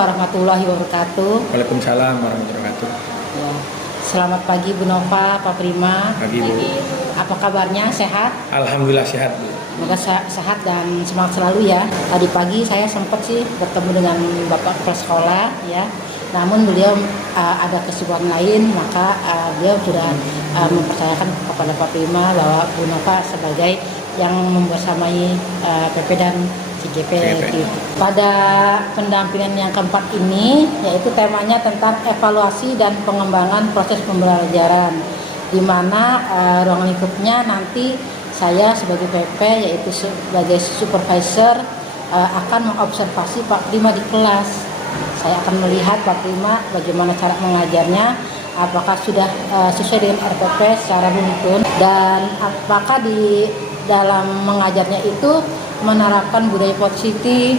warahmatullahi wabarakatuh. Waalaikumsalam warahmatullahi wabarakatuh. Ya. Selamat pagi Bu Nova, Pak Prima. Pagi Bu. Apa kabarnya? Sehat? Alhamdulillah sehat Bu. Semoga sehat dan semangat selalu ya. Tadi pagi saya sempat sih bertemu dengan Bapak kepala sekolah ya. Namun beliau ada kesibukan lain, maka beliau sudah mempercayakan kepada Pak Prima bahwa Bu Nova sebagai yang membersamai PP dan CGP. Pada pendampingan yang keempat ini, yaitu temanya tentang evaluasi dan pengembangan proses pembelajaran, di mana ruang lingkupnya nanti saya sebagai PP, yaitu sebagai supervisor, akan mengobservasi Pak Prima di kelas. Saya akan melihat Pak Prima bagaimana cara mengajarnya, apakah sudah sesuai dengan RPP secara runtun, dan apakah di dalam mengajarnya itu menerapkan budaya positif,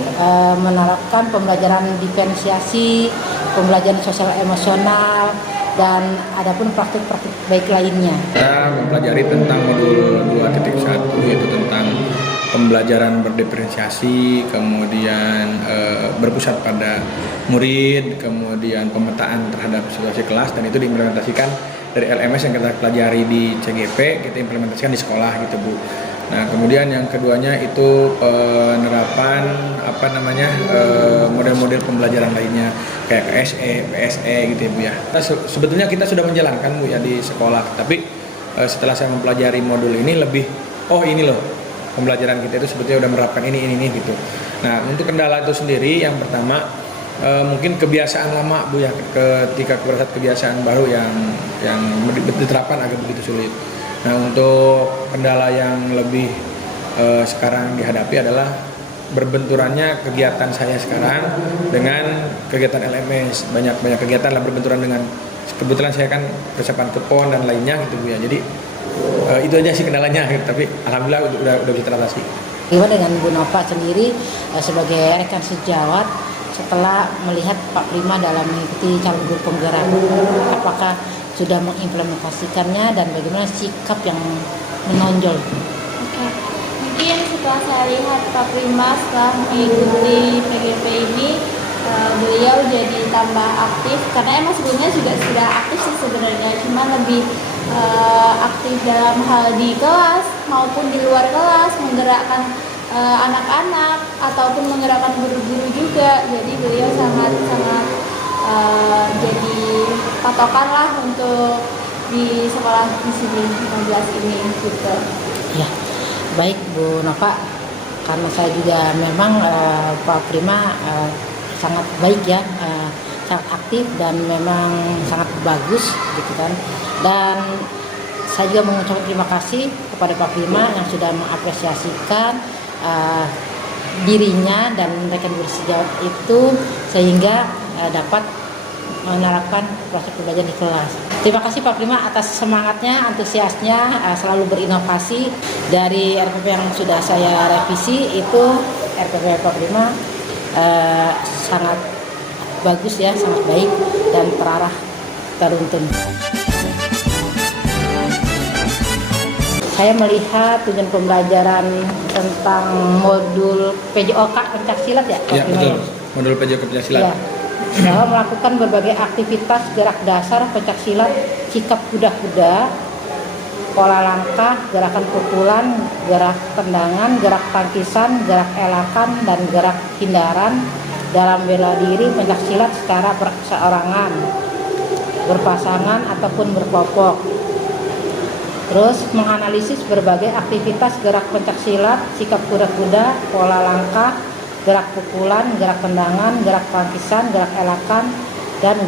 menerapkan pembelajaran diferensiasi, pembelajaran sosial emosional, dan adapun praktik-praktik baik lainnya. Kita mempelajari tentang modul 2.1, yaitu tentang pembelajaran berdiferensiasi, kemudian berpusat pada murid, kemudian pemetaan terhadap situasi kelas, dan itu diimplementasikan dari LMS yang kita pelajari di CGP, kita implementasikan di sekolah gitu Bu. Nah, kemudian yang keduanya itu penerapan model-model pembelajaran lainnya kayak KSE, PSE gitu ya Bu ya. Sebetulnya kita sudah menjalankan Bu ya di sekolah, tapi setelah saya mempelajari modul ini lebih ini loh pembelajaran kita itu sebetulnya udah menerapkan ini gitu. Nah, untuk kendala itu sendiri yang pertama mungkin kebiasaan lama Bu ya, ketika kebiasaan baru yang diterapkan agak begitu sulit. Nah, untuk kendala yang lebih sekarang dihadapi adalah berbenturannya kegiatan saya sekarang dengan kegiatan LMS. Banyak kegiatan lah berbenturan dengan, kebetulan saya kan persiapan kupon dan lainnya gitu Bu ya. Jadi itu aja sih kendalanya, tapi alhamdulillah udah bisa teratasi. Gimana dengan Bu Nova sendiri sebagai rekan sejawat setelah melihat Pak Prima dalam mengikuti calon guru penggerak, apakah sudah mengimplementasikannya dan bagaimana sikap yang menonjol? Oke. Mungkin setelah saya lihat Pak Prima setelah mengikuti PGP ini, beliau jadi tambah aktif, karena emang sebelumnya juga sudah aktif sih sebenarnya, cuma lebih aktif dalam hal di kelas maupun di luar kelas, menggerakkan anak-anak ataupun menggerakkan guru-guru juga. Jadi beliau sangat jadi patokan lah untuk di sekolah di sini 15 ini gitu. Ya, baik Bu Nova, karena saya juga memang Pak Prima sangat baik ya, sangat aktif dan memang sangat bagus gitu kan. Dan saya juga mengucapkan terima kasih kepada Pak Prima yang sudah mengapresiasikan dirinya dan rekan guru sejawat itu sehingga dapat menerapkan proses pembelajaran di kelas. Terima kasih Pak Prima atas semangatnya, antusiasnya, selalu berinovasi. Dari RPP yang sudah saya revisi itu RPP Pak Prima sangat bagus ya, sangat baik dan terarah, teruntun. Saya melihat tujuan pembelajaran tentang modul PJOK pencaksilat ya Pak Prima. Betul. Modul PJOK pencaksilat. Ya. Bahwa melakukan berbagai aktivitas gerak dasar pencaksilat, sikap kuda-kuda, pola langkah, gerakan pukulan, gerak tendangan, gerak tangkisan, gerak elakan, dan gerak hindaran dalam bela diri pencaksilat secara perseorangan, berpasangan ataupun berkelompok. Terus menganalisis berbagai aktivitas gerak pencaksilat, sikap kuda-kuda, pola langkah, gerak pukulan, gerak tendangan, gerak tangkisan, gerak elakan, dan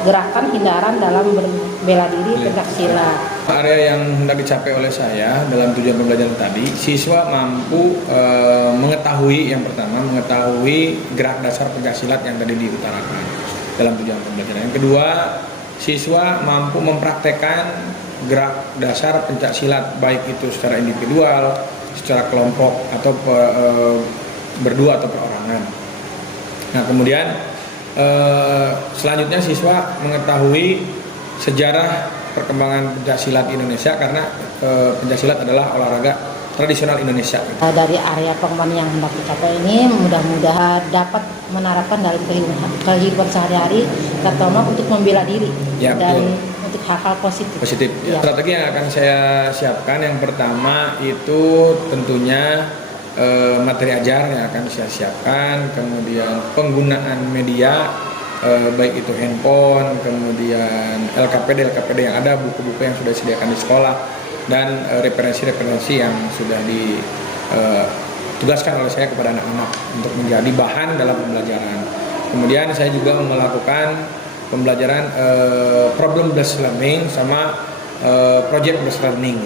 gerakan hindaran dalam bela diri pencaksilat. Area yang hendak dicapai oleh saya dalam tujuan pembelajaran tadi, siswa mampu mengetahui, yang pertama mengetahui gerak dasar pencaksilat yang tadi diutarakan dalam tujuan pembelajaran. Yang kedua, siswa mampu mempraktekkan gerak dasar pencaksilat baik itu secara individual, secara kelompok atau berdua atau perorangan. Nah, kemudian selanjutnya siswa mengetahui sejarah perkembangan pencaksilat di Indonesia, karena pencaksilat adalah olahraga tradisional Indonesia. Dari area pengembangan yang hendak dicapai ini mudah-mudahan dapat menerapkan dalam kehidupan sehari-hari, terutama untuk membela diri Ya, dan betul. untuk hal-hal positif. Positif. Ya. Strategi yang akan saya siapkan yang pertama itu tentunya materi ajar yang akan saya siapkan, kemudian penggunaan media baik itu handphone, kemudian LKPD yang ada, buku-buku yang sudah disediakan di sekolah, dan referensi-referensi yang sudah ditugaskan oleh saya kepada anak-anak untuk menjadi bahan dalam pembelajaran. Kemudian saya juga melakukan pembelajaran problem based learning sama project based learning.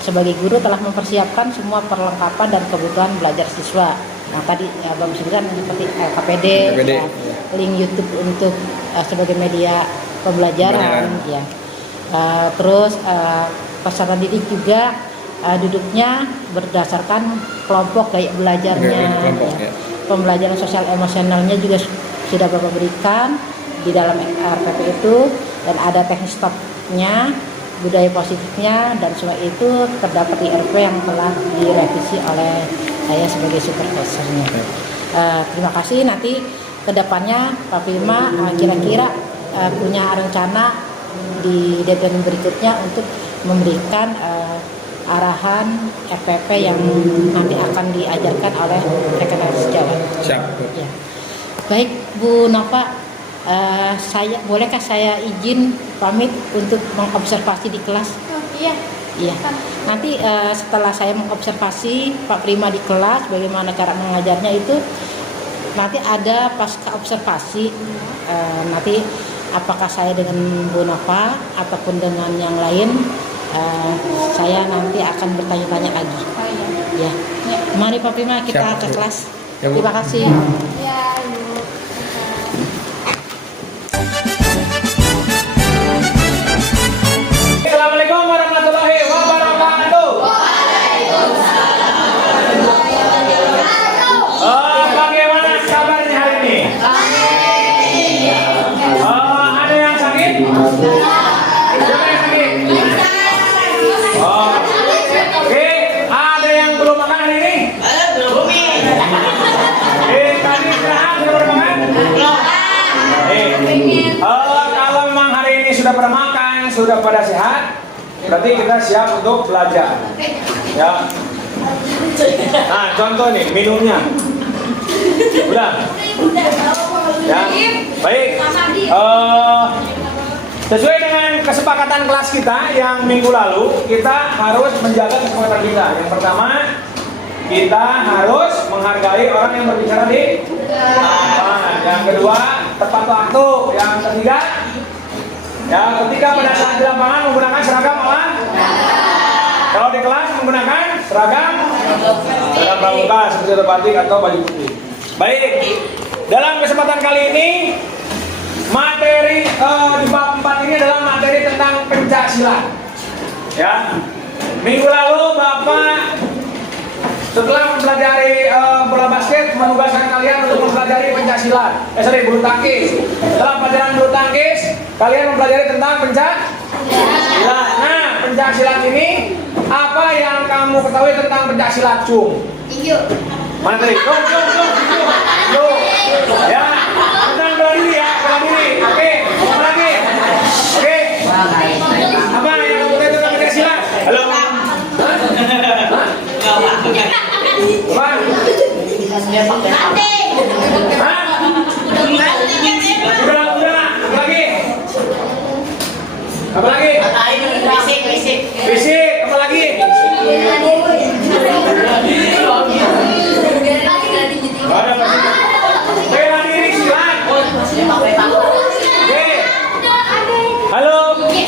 Sebagai guru telah mempersiapkan semua perlengkapan dan kebutuhan belajar siswa. Nah tadi Bang sebutkan seperti KPD, ya, link YouTube untuk sebagai media pembelajaran, ya. Terus peserta didik juga duduknya berdasarkan kelompok gaya belajarnya. Kelompok, ya. Pembelajaran sosial emosionalnya juga sudah Bapak berikan di dalam RPP itu, dan ada teknis stopnya, budaya positifnya, dan semua itu terdapat di RP yang telah direvisi oleh saya sebagai supervisornya. Terima kasih. Nanti kedepannya Pak Prima kira-kira punya rencana di DPN berikutnya untuk memberikan arahan RPP yang nanti akan diajarkan oleh Rekenasi Jawa. Siap. Ya. Baik Bu Nova, bolehkah saya izin pamit untuk mengobservasi di kelas? Iya. Iya. Nanti setelah saya mengobservasi Pak Prima di kelas, bagaimana cara mengajarnya itu, nanti ada pasca observasi. Nanti apakah saya dengan Bu Nova ataupun dengan yang lain, saya nanti akan bertanya-tanya lagi. Oh iya. Ya. Mari Pak Prima kita Siap, ke Bu. kelas. Ya, Bu. Terima kasih. Ya, Bu. Assalamualaikum warahmatullahi wabarakatuh. Bagaimana kabarnya hari ini? Ada yang sakit? Siapa yang sakit? Oke, ada yang belum makan hari ini? Tadi istirahat sudah pada makan? Kalau memang hari ini sudah pada makan, sudah pada sehat, berarti kita siap untuk belajar. Ya. Nah, contoh nih minumnya. Udah. Ya. Baik. Sesuai dengan kesepakatan kelas kita yang minggu lalu, kita harus menjaga kesepakatan kita. Yang pertama, kita harus menghargai orang yang berbicara di depan. Yang kedua, tepat waktu. Yang ketiga, ya, ketika pada saat di lapangan menggunakan seragam apa? Kalau di kelas menggunakan seragam pramuka seperti batik atau baju putih. Baik, dalam kesempatan kali ini materi di bab 4 ini adalah materi tentang pencaksilat. Ya, minggu lalu Bapak setelah mempelajari bola basket menugaskan kalian untuk mempelajari pencaksilat. Bulu tangkis. Setelah pelajaran bulu tangkis, kalian mempelajari tentang pencaksilat. Nah, pencaksilat ini apa yang kamu ketahui tentang pencaksilat, Cung? Materi. Cung. Ya, tentang bela diri ya, bela diri. Oke, apa lagi? Oke. Apa yang kamu ketahui tentang pencaksilat? Halo. Bang. Apa lagi? Fisik, apa lagi? Ada bela diri silat. Oke. Halo. Oke.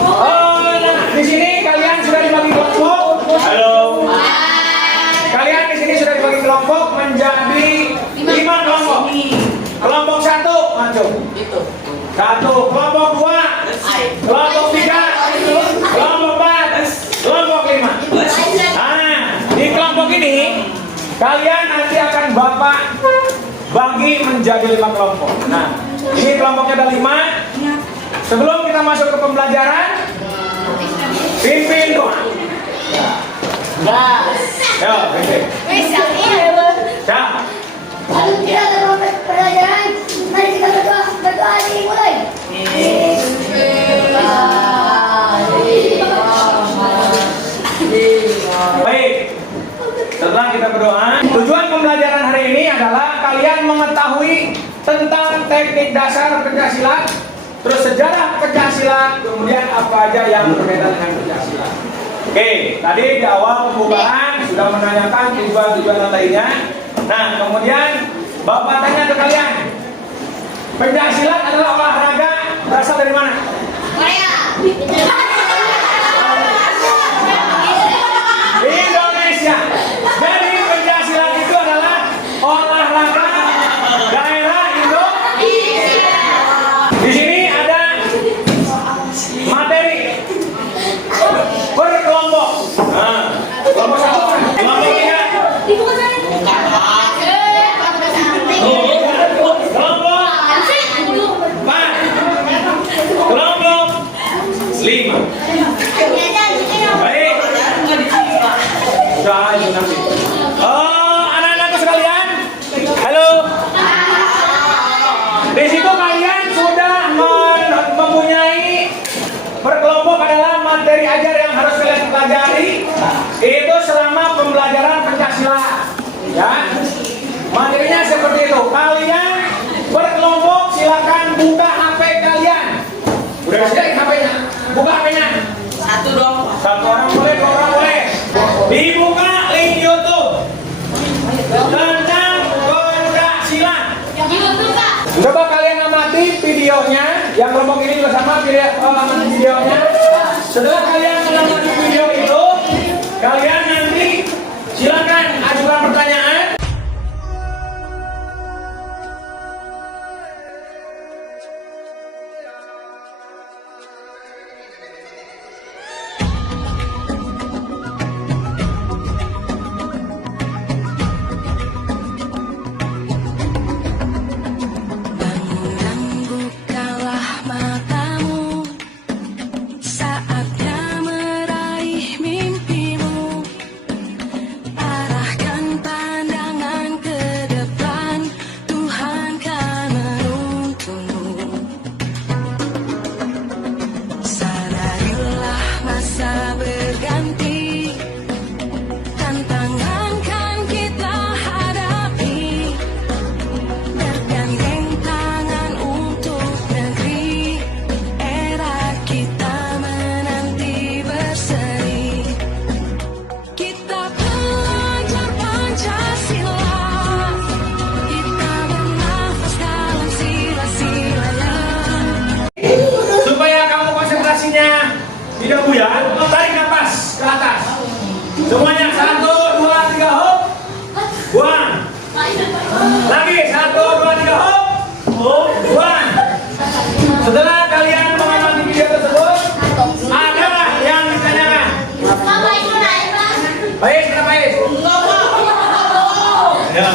Nah, di sini kalian sudah dibagi kelompok. Halo. Kalian di sini sudah dibagi kelompok menjadi 5 kelompok. Kelompok 1, maju. 1, kelompok 2, kelompok 3, kelompok 4, kelompok 5. Nah, di kelompok ini kalian nanti akan Bapak bagi menjadi 5 kelompok. Nah, ini kelompoknya ada 5. Sebelum kita masuk ke pembelajaran, Pimpin doa. Yo, pimpin. Siap. Aduh, kita dalam pelajaran. Mari kita berdoa. Berdoa dimulai. Baik. Setelah kita berdoa, tujuan pembelajaran hari ini adalah kalian mengetahui tentang teknik dasar pencaksilat, terus sejarah pencaksilat, kemudian apa aja yang berbeda dengan pencaksilat. Oke, tadi di awal pembukaan sudah menanyakan tujuan-tujuan lainnya. Nah, kemudian Bapak tanya ke kalian, pencaksilat adalah olahraga berasal dari mana? Indonesia. Jadi pencaksilat itu adalah olahraga daerah Indonesia. Di sini ada materi berkelompok. Nah, kelompok satu, kelompok tiga. Kelompok empat, kelompok lima. Baik. Sudah nanti. Anak-anakku sekalian, halo. Di situ kalian sudah mempunyai berkelompok adalah materi ajar yang harus kalian pelajari. Itu selama pembelajaran pencaksilat. Ya, materinya seperti itu. Kalian berkelompok, silakan buka HP kalian. Udah siap HP-nya? Buka HP-nya. Satu orang boleh, dua orang boleh. Dibuka link YouTube tentang pencaksilat. Coba kalian amati videonya. Yang kelompok ini juga sama videonya. Setelah kalian mengamati video itu, kalian nanti silakan ajukan pertanyaan. Tidak buyar, tarik nafas ke atas. Semuanya 1, 2, 3 hop. Buang. Lagi 1, 2, 3 hop. Buang. Setelah kalian mengamati video tersebut, adalah yang ditanyakan. Baik, kenapa baik? Ya.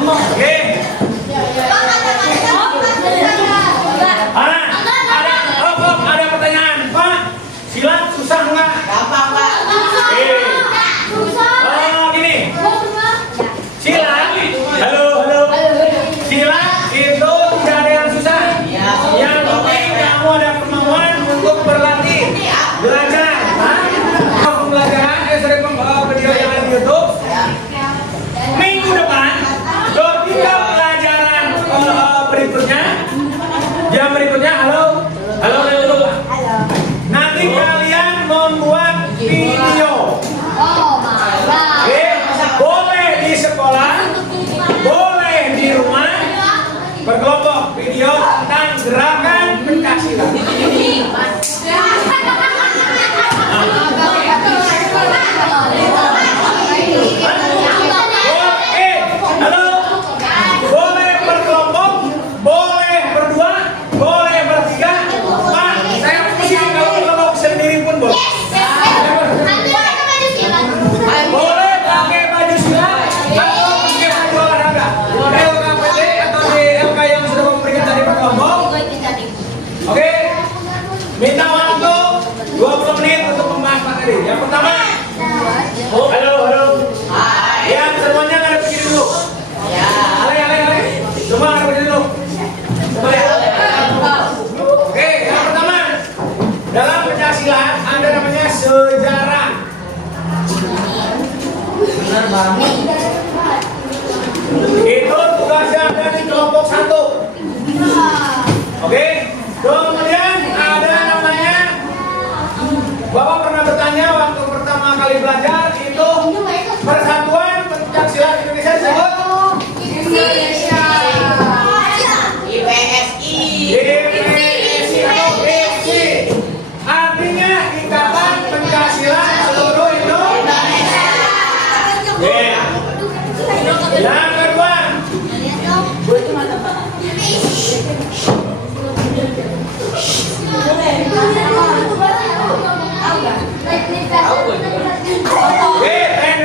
Oke. Ada pertanyaan, Pak? Silat susah nggak? Gampang, Pak. Gini. Silat. Halo. Silat itu tidak ada yang susah. Yang penting kamu ada kemauan untuk berlatih, belajar. Pembelajaran video yang ada di YouTube. Minggu depan, ketika pelajaran berikutnya, jam berikutnya, halo. Nanti kalian membuat video. Oke, boleh di sekolah, boleh di rumah, berkelompok video tentang gerakan pencaksilat. Oke, halo. Boleh berkelompok, boleh berdua, boleh bertiga. Pak, saya pusing kalau sendiri pun boleh. Boleh pakai baju silat atau pakai baju olahraga. LKPD atau di LK yang sudah memberikan tadi berkelompok. Oke, minta waktu 20 menit untuk membahas materi. Yang pertama, halo. Yang semuanya ngadep begini dulu. Ale. Semua ngadep begini dulu. Coba ya. Oke, yang pertama, dalam Pancasila ada namanya sejarah. Itu tugasnya ada di kelompok 1. Oke, kemudian ada namanya, Bapak pernah bertanya waktu pertama kali belajar itu Persatuan Pencaksilat Indonesia disebut IPSI atau IPSI, artinya Ikatan Pencaksilat Seluruh Indonesia. Yang kedua, teknik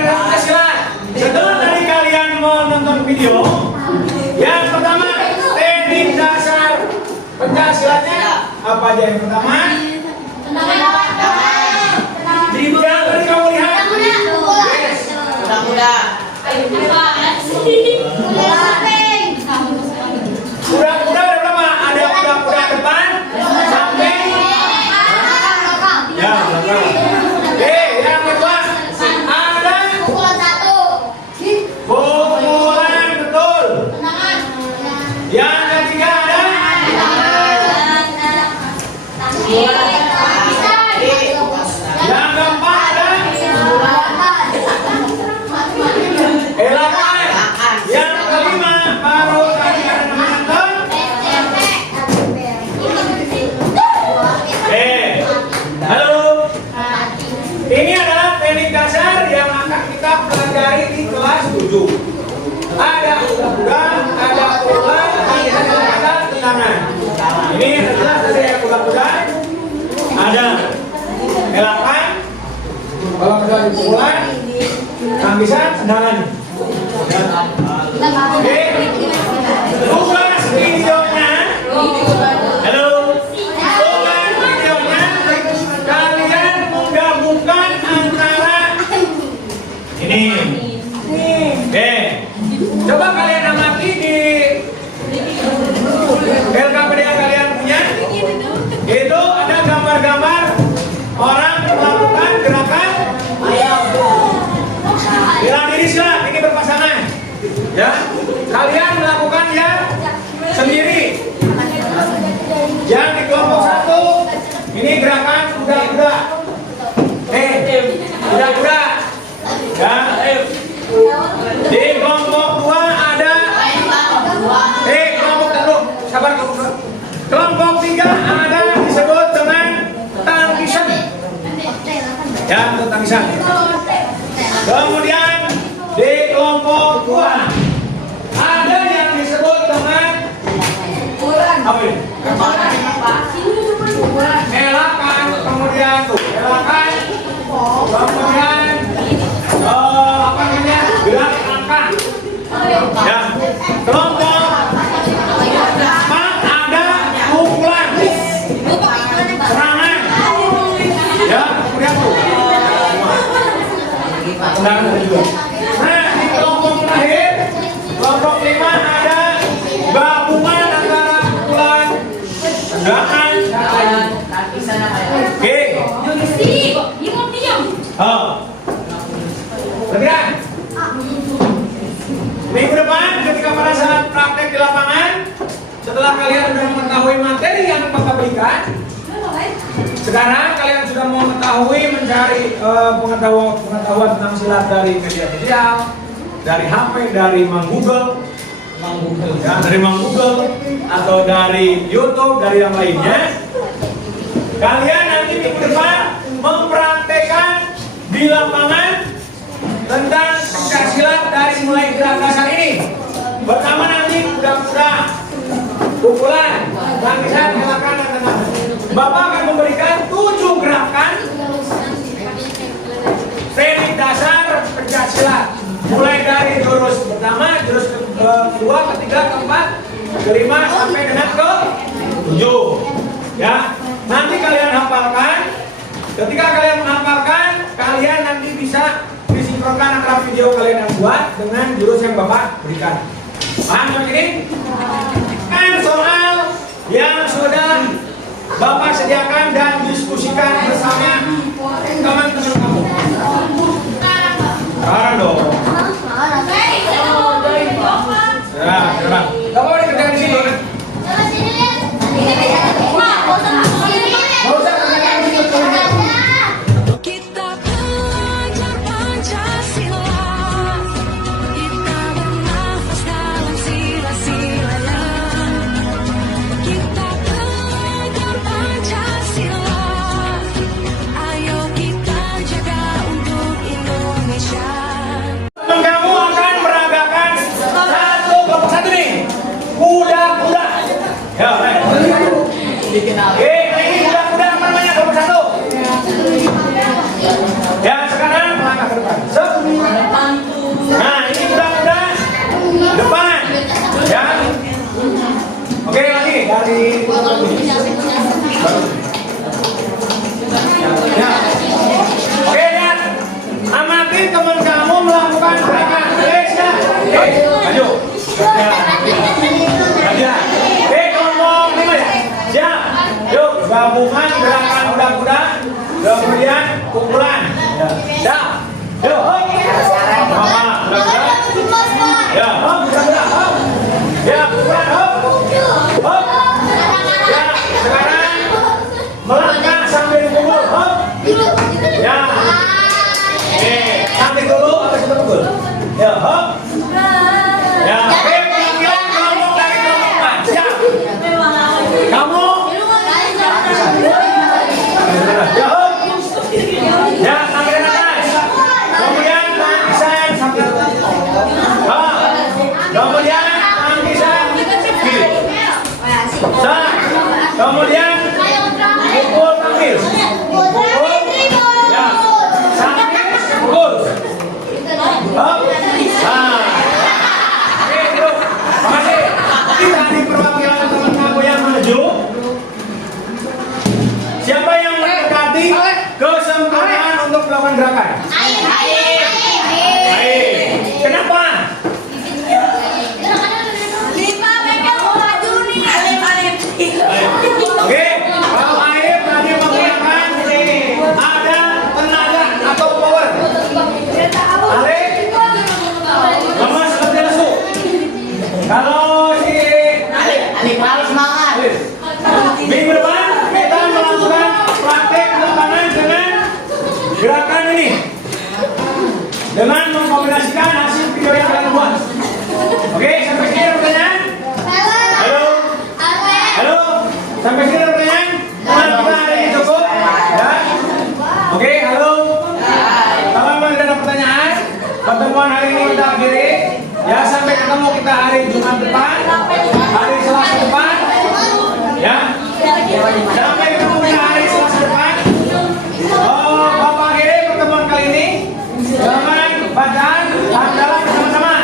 Pancasila. Setelah dari kalian mau nonton video, yang pertama teknik dasar Pancasilatnya apa aja yang pertama? Yang tadi kamu lihat. Kuda-kuda ada berapa? Ada kuda-kuda depan, samping, ya belakang. Yang kedua ada pukulan betul. Yang ketiga ada yang keempat ada elakan. Yang kelima baru tadi ada namanya halo. Ini adalah teknik dasar yang akan kita pelajari di kelas 7. Ada kuda, ada pukulan, ada tendangan. Ini adalah dari kuda-kuda. Ada elakan, kalau kuda pukulan, tangkisan, tendangan. Oke, tugas videonya. Halo. Tugas videonya kalian menggabungkan antara ini. Oke. Coba kalian amati di LKPD yang kalian punya. Itu ada gambar-gambar orang melakukan gerakan bela diri silat, ini berpasangan. Ya, kalian melakukan yang sendiri. Yang di kelompok 1 ini gerakan kuda-kuda. Kuda-kuda. Ya. Di kelompok 2 ada kelompok taruh. Sabar kelompok 2. Kelompok 3 ada disebut dengan tangkisan. Ya, untuk tangkisan. Kemudian di kelompok 2 ada yang disebut dengan apa ini? Elakan, kemudian elakan, kemudian apa namanya? Gerak angka. Ya, kelompok 4 ada pukulan, serangan. Ya, kemudian tuh. Tendangan juga. Nah, di kelompok terakhir, kelompok 5 ada gabungan antara pukulan, tendangan. Oke. Perhatikan. Minggu depan ketika pada saat praktek di lapangan, setelah kalian sudah mengetahui materi yang Bapak berikan, sekarang kalian sudah mengetahui mencari pengetahuan tentang silat dari media sosial, dari HP, dari Google, ya, dari Google atau dari YouTube, dari yang lainnya. Kalian nanti minggu depan mempraktekkan di lapangan tentang pencaksilat dari mulai gerak dasar ini. Pertama nanti kuda-kuda, pukulan, tangkisan, elakan, dan tendangan. Bapak akan memberikan 7 gerakan teknik dasar pencaksilat, mulai dari jurus pertama, jurus kedua, ketiga, keempat, kelima sampai dengan ke-7. Ya, nanti kalian hafalkan. Ketika kalian menghafalkan, video kalian yang buat dengan jurus yang Bapak berikan. Paham sampai ini? Kan soal yang sudah Bapak sediakan dan diskusikan bersama teman-teman kamu. Sekarang dong. Ya, coba. Bapak boleh kerjakan di situ kan? Mau usah kerjakan di situ. Kita belajar Pancasila, kita bernafas dalam sila-silanya. Kita belajar Pancasila, ayo kita jaga untuk Indonesia. Teman kamu akan meragakan satu kelompok satu nih, kuda-kuda. Ya, baik. Ini kuda-kuda apa namanya kelompok satu? Ya, sekarang melangkah ke depan. Sep. Nah, ini kuda-kuda depan. Ya. Oke, lagi dari. Ya. Oke, lihat. Amati teman kamu melakukan gerakan. Ya. Maju. Ya. Ya. Kelompok 5 ya. Siap. Yuk, gabungan gerakan kuda-kuda. Kemudian pukulan. Ya. Siap. Yuk, hop. Mama, kuda-kuda. Ya, hop, kuda-kuda, hop. Ya, pukulan, hop. Hop. Ya, sekarang melangkah sambil dipukul, hop. Ya. Cantik dulu, habis itu pukul. Ya, hop. Ya, penampilan kelompok dari kelompok 4. Siap. Kamu. Ya, hop. Ya, tangan atas. Kemudian tangan pisang sambil. Hop. Kemudian tangan pisang kiri. Sah. Kemudian pukul tampil. Pukul. Ya. Sambil pukul. Hop. Nah. Oke, duduk. Makasih. Kita di perwakilan teman kamu yang maju. Siapa yang mendekati kesempurnaan untuk melakukan gerakan? Baik. Kenapa? Oke, kalau air tadi menggunakan ada tenaga atau power. Air lemas seperti lesu. Kalau si Alif semangat. Minggu depan kita melakukan praktek lapangan dengan gerakan ini, dengan mengkombinasikan hasil video yang kalian buat. Oke, sampai sini ada pertanyaan? Halo? Halo? Sampai sini ada pertanyaan? Teman kita hari ini cukup? Ya? Oke, halo? Kalau memang tidak ada pertanyaan, pertemuan hari ini kita akhiri. Ya, sampai ketemu kita hari Jumat depan, hari Selasa depan. Ya, sampai ketemu kita hari Selasa depan. Oh, Bapak akhiri pertemuan kali ini dengan bacaan hamdalah bersama-sama.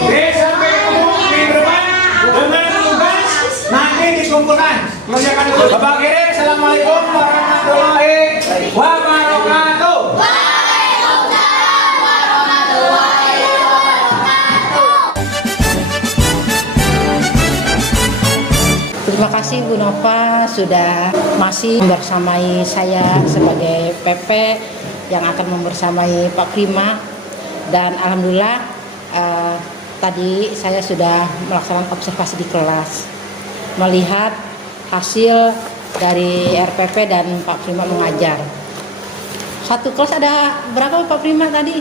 Oke, sampai ketemu minggu depan dengan tugas nanti dikumpulkan. Kerjakan dulu. Bapak akhiri, assalamualaikum warahmatullahi wabarakatuh. Terima kasih Bu Nova sudah masih membersamai saya sebagai PP yang akan membersamai Pak Prima, dan alhamdulillah tadi saya sudah melaksanakan observasi di kelas, melihat hasil dari RPP dan Pak Prima mengajar. Satu kelas ada berapa Pak Prima tadi?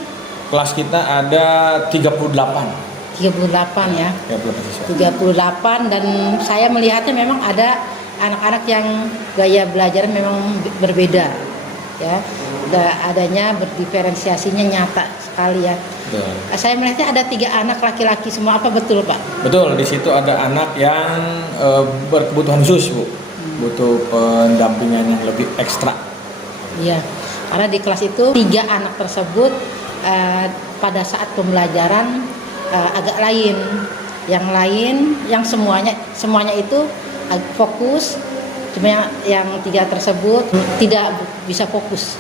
Kelas kita ada 38. 38 ya. 38, dan saya melihatnya memang ada anak-anak yang gaya belajar memang berbeda ya. Adanya berdiferensiasinya nyata sekali ya. Betul. Saya melihatnya ada 3 anak laki-laki semua, apa betul Pak? Betul, di situ ada anak yang berkebutuhan khusus Bu, butuh pendampingan yang lebih ekstra. Iya, karena di kelas itu 3 anak tersebut pada saat pembelajaran agak lain. Yang lain, yang semuanya itu fokus, cuma yang 3 tersebut tidak bisa fokus.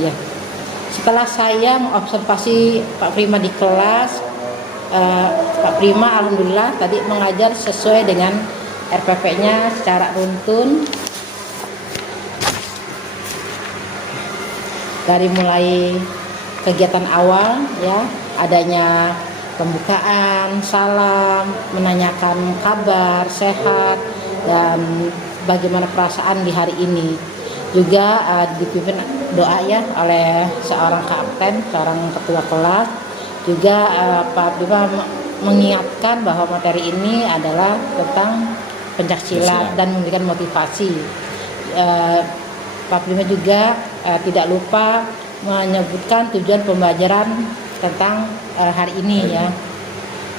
Ya. Setelah saya mengobservasi Pak Prima di kelas, Pak Prima alhamdulillah tadi mengajar sesuai dengan RPP-nya secara runtun. Dari mulai kegiatan awal ya, adanya pembukaan, salam, menanyakan kabar, sehat, dan bagaimana perasaan di hari ini. Juga dipimpin doa ya oleh seorang kapten, seorang ketua kelas. Juga Pak Prima mengingatkan bahwa materi ini adalah tentang pencaksilat dan memberikan motivasi. Pak Prima juga tidak lupa menyebutkan tujuan pembelajaran tentang hari ini ya.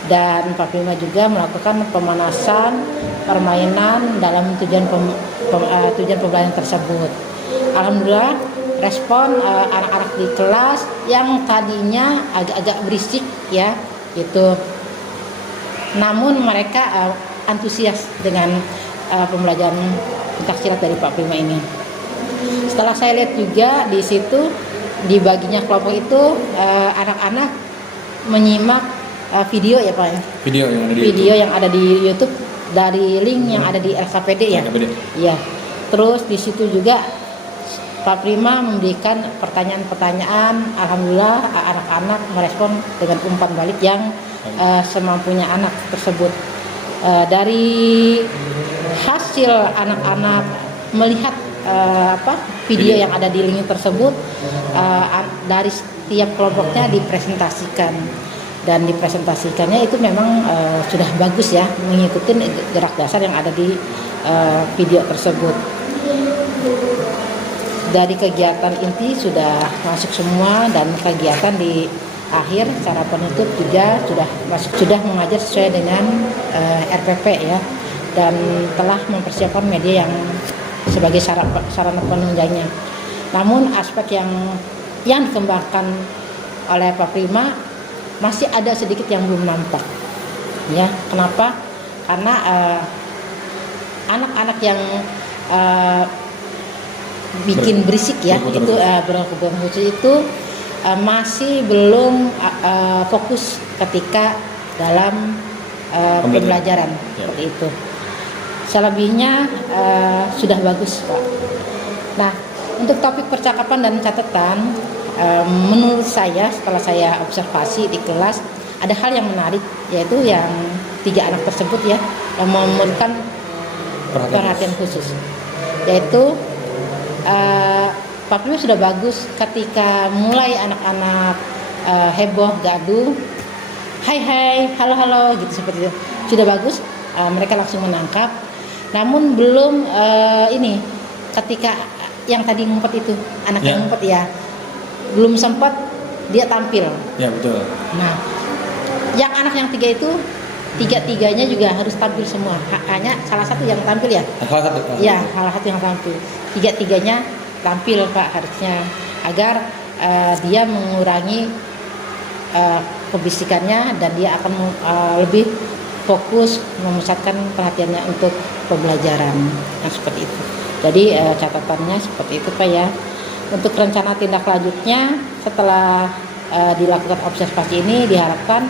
Dan Pak Prima juga melakukan pemanasan permainan dalam tujuan pembelajaran tersebut. Alhamdulillah respon anak-anak di kelas yang tadinya agak-agak berisik ya itu, namun mereka antusias dengan pembelajaran pencaksilat dari Pak Prima ini. Setelah saya lihat juga di situ di baginya kelompok itu anak-anak menyimak video ya Pak ya. Video yang ada di YouTube dari link yang ada di LKPD ya. Iya. Terus di situ juga Pak Prima memberikan pertanyaan-pertanyaan. Alhamdulillah anak-anak merespon dengan umpan balik yang semampunya anak tersebut. Dari hasil anak-anak melihat video yang ada di link tersebut, dari setiap kelompoknya dipresentasikan, dan dipresentasikannya itu memang sudah bagus ya, mengikuti gerak dasar yang ada di video tersebut. Dari kegiatan inti sudah masuk semua, dan kegiatan di akhir secara penutup juga sudah mengajar sesuai dengan RPP ya, dan telah mempersiapkan media yang sebagai sarana penunjangnya. Namun aspek yang dikembangkan oleh Pak Prima masih ada sedikit yang belum nampak. Ya, kenapa? Karena anak-anak yang bikin berisik ya, itu berkebutuhan khusus itu masih belum fokus ketika dalam pembelajaran seperti itu. Selebihnya sudah bagus Pak. Nah, untuk topik percakapan dan catatan, menurut saya setelah saya observasi di kelas ada hal yang menarik, yaitu yang 3 anak tersebut ya yang memerlukan perhatian khusus, yaitu Pak Prima sudah bagus ketika mulai anak-anak heboh gaduh, hai halo gitu seperti itu, sudah bagus, mereka langsung menangkap. Namun belum ini ketika yang tadi ngumpet itu, anak yang ngumpet ya, belum sempat dia tampil. Ya betul. Nah, yang anak yang 3 itu tiga-tiganya juga harus tampil semua. Hanya salah satu yang tampil ya. Salah satu yang tampil. Tiga-tiganya tampil Pak harusnya, agar dia mengurangi kebisikannya, dan dia akan lebih fokus memusatkan perhatiannya untuk pembelajaran yang seperti itu. Jadi catatannya seperti itu Pak ya. Untuk rencana tindak lanjutnya setelah dilakukan observasi ini, diharapkan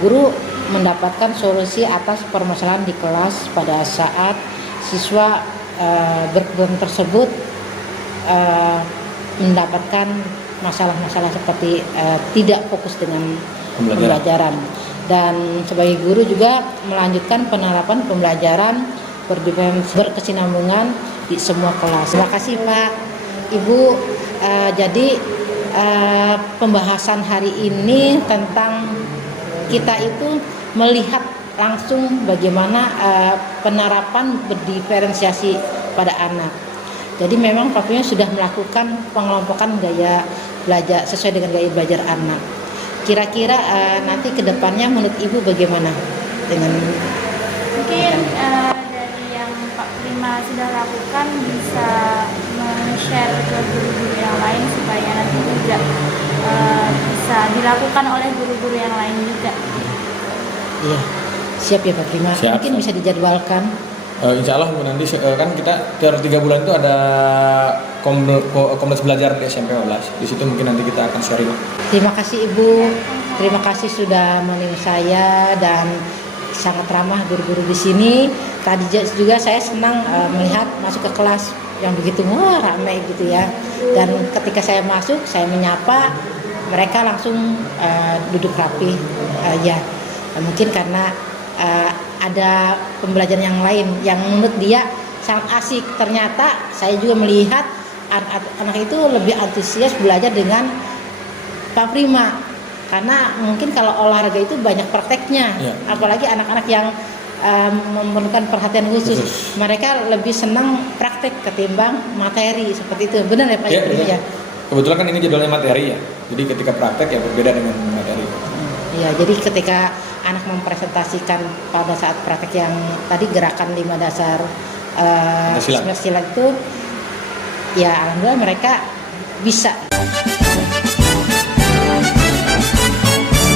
guru mendapatkan solusi atas permasalahan di kelas pada saat siswa berkebutuhan tersebut mendapatkan masalah-masalah seperti tidak fokus dengan pembelajaran. Dan sebagai guru juga melanjutkan penerapan pembelajaran berkesinambungan di semua kelas. Terima kasih Pak, Ibu. Jadi pembahasan hari ini tentang kita itu melihat langsung bagaimana penerapan berdiferensiasi pada anak. Jadi memang Pak Prima sudah melakukan pengelompokan gaya belajar sesuai dengan gaya belajar anak. Kira-kira nanti ke depannya menurut Ibu bagaimana dengan mungkin dari yang Pak Prima sudah lakukan bisa men-share ke guru-guru yang lain supaya nanti juga bisa dilakukan oleh guru-guru yang lain juga. Iya, siap ya Pak Prima. Siap, Mungkin siap. bisa dijadwalkan Insya Allah Bu, nanti kan kita tiap 3 bulan itu ada komunitas belajar di SMP 15. Di situ mungkin nanti kita akan sharing. Terima kasih Ibu, terima kasih sudah menemani saya dan sangat ramah guru-guru di sini. Tadi juga saya senang melihat masuk ke kelas yang begitu ramai gitu ya. Dan ketika saya masuk, saya menyapa, mereka langsung duduk rapi. Ya, mungkin karena ada pembelajaran yang lain yang menurut dia sangat asik. Ternyata saya juga melihat anak itu lebih antusias belajar dengan Pak Prima, karena mungkin kalau olahraga itu banyak prakteknya, Ya. apalagi anak-anak yang memerlukan perhatian khusus. Mereka lebih senang praktek ketimbang materi seperti itu. Benar ya Pak? Ya, Ibu? ya. Kebetulan kan ini jadwalnya materi ya, jadi ketika praktek ya berbeda dengan materi. Ya, jadi ketika anak mempresentasikan pada saat praktek yang tadi gerakan 5 dasar silat itu, ya alhamdulillah mereka bisa.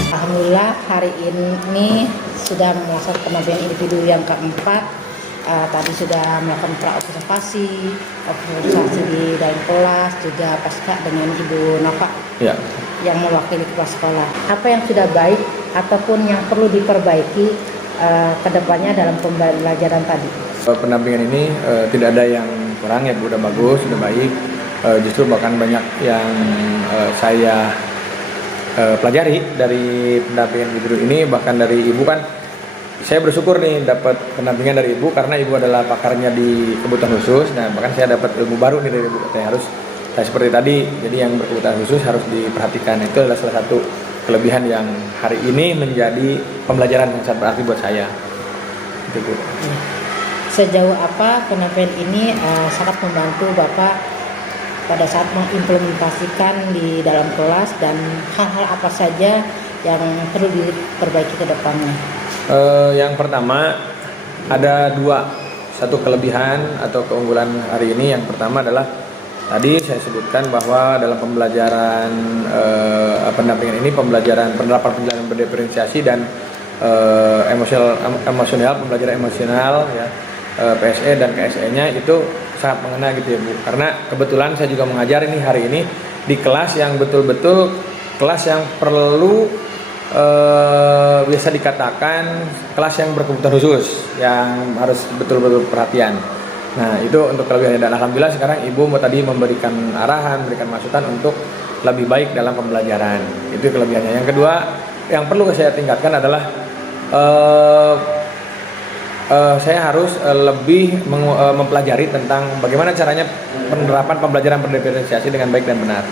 Alhamdulillah hari ini sudah melaksanakan penampilan individu yang keempat. Tadi sudah melakukan observasi di dalam kelas, juga pasca dengan Ibu Nova Ya. yang mewakili kepala sekolah. Apa yang sudah baik ataupun yang perlu diperbaiki ke depannya dalam pembelajaran tadi? Pendampingan ini tidak ada yang kurang ya Bu, udah bagus, sudah baik. Justru bahkan banyak yang saya pelajari dari pendampingan individu ini, bahkan dari Ibu kan. Saya bersyukur nih dapat pendampingan dari Ibu karena Ibu adalah pakarnya di kebutuhan khusus. Nah, bahkan saya dapat ilmu baru nih dari Ibu. Katanya harus kayak seperti tadi. Jadi yang berkebutuhan khusus harus diperhatikan. Itu adalah salah satu kelebihan yang hari ini menjadi pembelajaran yang sangat berarti buat saya. Itu Bu. Sejauh apa penampilan ini sangat membantu Bapak pada saat mengimplementasikan di dalam kelas, dan hal-hal apa saja yang perlu diperbaiki ke depannya? Yang pertama ada satu kelebihan atau keunggulan hari ini. Yang pertama adalah tadi saya sebutkan bahwa dalam pembelajaran pendampingan ini, penerapan pembelajaran berdiferensiasi dan emosional, pembelajaran emosional ya, PSE dan KSE-nya itu sangat mengena gitu ya Bu. Karena kebetulan saya juga mengajar ini hari ini di kelas yang betul-betul kelas yang perlu biasa dikatakan kelas yang berkebutuhan khusus, yang harus betul-betul perhatian. Nah, itu untuk kelebihannya, dan alhamdulillah sekarang Ibu tadi memberikan arahan, memberikan masukan untuk lebih baik dalam pembelajaran. Itu kelebihannya. Yang kedua yang perlu saya tingkatkan adalah saya harus lebih mempelajari tentang bagaimana caranya penerapan pembelajaran berdiferensiasi dengan baik dan benar.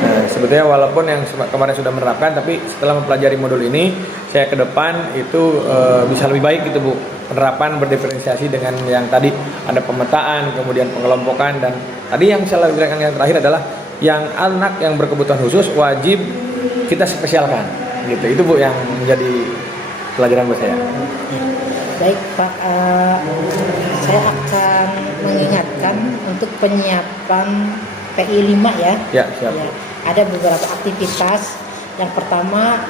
Nah, sebetulnya walaupun yang kemarin sudah menerapkan, tapi setelah mempelajari modul ini, saya ke depan itu bisa lebih baik gitu Bu. Penerapan berdiferensiasi dengan yang tadi ada pemetaan, kemudian pengelompokan, dan tadi yang saya lakukan yang terakhir adalah yang anak yang berkebutuhan khusus wajib kita spesialkan. Gitu. Itu Bu yang menjadi pelajaran buat saya. Baik Pak, saya akan mengingatkan untuk penyiapan PI 5 ya. Ya, siap. Ya, ada beberapa aktivitas. Yang pertama,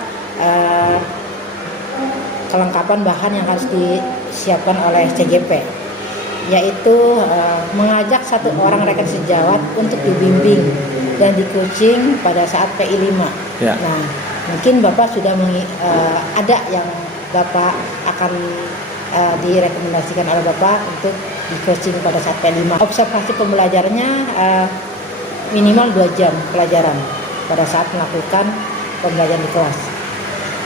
kelengkapan bahan yang harus disiapkan oleh CGP, yaitu mengajak satu orang rekan sejawat untuk dibimbing dan di-coaching pada saat PI 5. Ya. Nah, mungkin Bapak sudah ada yang Bapak akan direkomendasikan oleh Bapak untuk di-coaching pada saat P5. Observasi pembelajarannya minimal 2 jam pelajaran pada saat melakukan pembelajaran di kelas.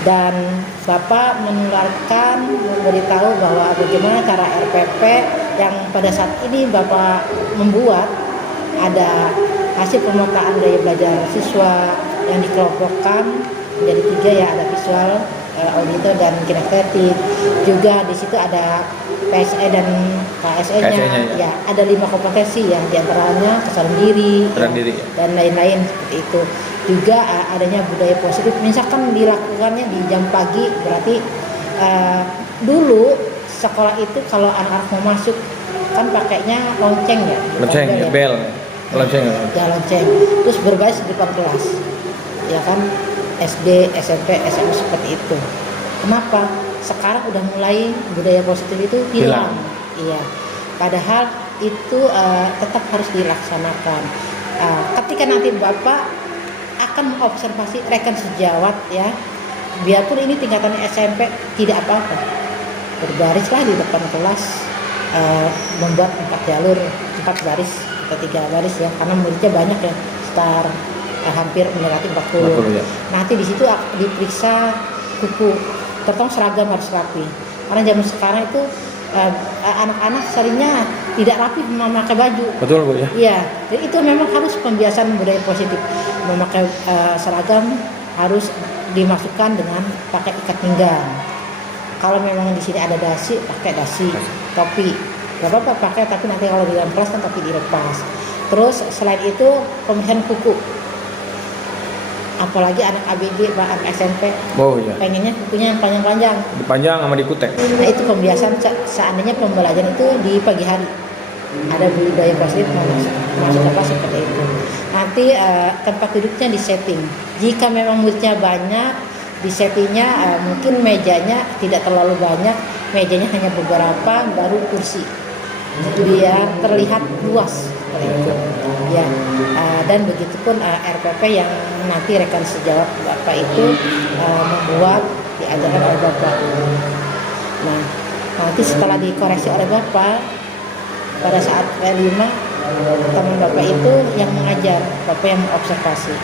Dan Bapak memberitahu bahwa bagaimana cara RPP yang pada saat ini Bapak membuat, ada hasil pemetaan daya belajar siswa yang dikelompokkan menjadi 3 ya, ada visual, auditor, dan kinestetik. Juga di situ ada PSE dan KSE-nya. Ya, ada 5 kompetensi ya, diantaranya kesadaran diri, dan lain-lain seperti itu. Juga adanya budaya positif, misalkan dilakukannya di jam pagi, berarti dulu sekolah itu kalau anak-anak mau masuk kan pakainya lonceng ya, Lonceng, ya, bel, lonceng. Ya, lonceng. Terus berbaris di depan kelas, ya kan, SD, SMP, SMA seperti itu. Kenapa? Sekarang udah mulai budaya positif itu hilang. Iya. Padahal itu tetap harus dilaksanakan. Ketika nanti Bapak akan mengobservasi rekan sejawat ya, biarpun ini tingkatan SMP tidak apa-apa, berbarislah di depan kelas, membuat 4 jalur, 4 baris atau 3 baris ya, karena muridnya banyak ya, sekitar hampir mendekati 40. ya. Nanti di situ diperiksa kuku, terutama seragam harus rapi, karena zaman sekarang itu anak-anak seringnya tidak rapi memakai baju. Betul Bu ya. Iya, jadi itu memang harus pembiasaan budaya positif. Memakai seragam harus dimasukkan dengan pakai ikat pinggang. Kalau memang di sini ada dasi, pakai dasi, topi. Gak apa-apa pakai, tapi nanti kalau di dalam kelas kan topi dilepas. Terus selain itu pemeriksaan kuku. Apalagi anak ABG, anak SMP, Oh iya. pengennya kukunya yang panjang-panjang. Dipanjang sama dikutek. Nah itu pembiasaan seandainya pembelajaran itu di pagi hari. Ada budaya positif masuk apa seperti itu. Nanti tempat duduknya disetting. Jika memang muridnya banyak, disettingnya mungkin mejanya tidak terlalu banyak, mejanya hanya beberapa, baru kursi. Biar terlihat luas seperti itu. Ya, dan begitupun RPP yang nanti rekan sejawat Bapak itu membuat diajarkan oleh Bapak. Nah, nanti setelah dikoreksi oleh Bapak, pada saat P5 teman Bapak itu yang mengajar, Bapak yang mengobservasi.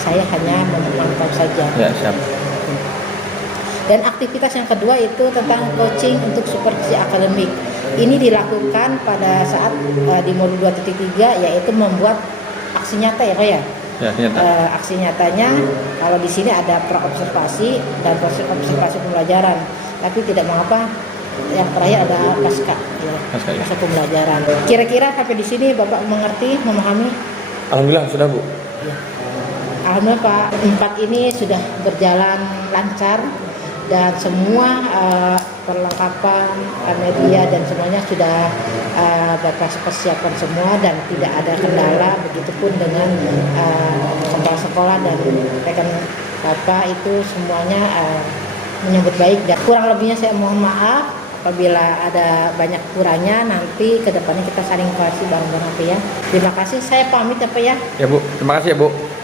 Saya hanya memantau saja. Ya, siap. Dan aktivitas yang kedua itu tentang coaching untuk supervisi akademik. Ini dilakukan pada saat di modul 2.3, yaitu membuat aksi nyata ya Pak ya. Ya, nyata. Aksi nyatanya kalau di sini ada pra-observasi dan observasi pembelajaran. Tapi tidak mengapa, yang terakhir ada pasca ya, Pasca, ya. pasca pembelajaran. Kira-kira sampai di sini Bapak mengerti, memahami? Alhamdulillah sudah Bu. Alhamdulillah Pak, 4 ini sudah berjalan lancar dan semua perlengkapan media dan semuanya sudah Bapak persiapkan semua dan tidak ada kendala. Begitupun dengan kepala sekolah dan rekan Bapak itu semuanya menyambut baik. Dan kurang lebihnya saya mohon maaf apabila ada banyak kurangnya, nanti kedepannya kita saling koreksi bareng-bareng ya. Terima kasih, saya pamit ya Pak ya. Ya Bu, terima kasih ya Bu.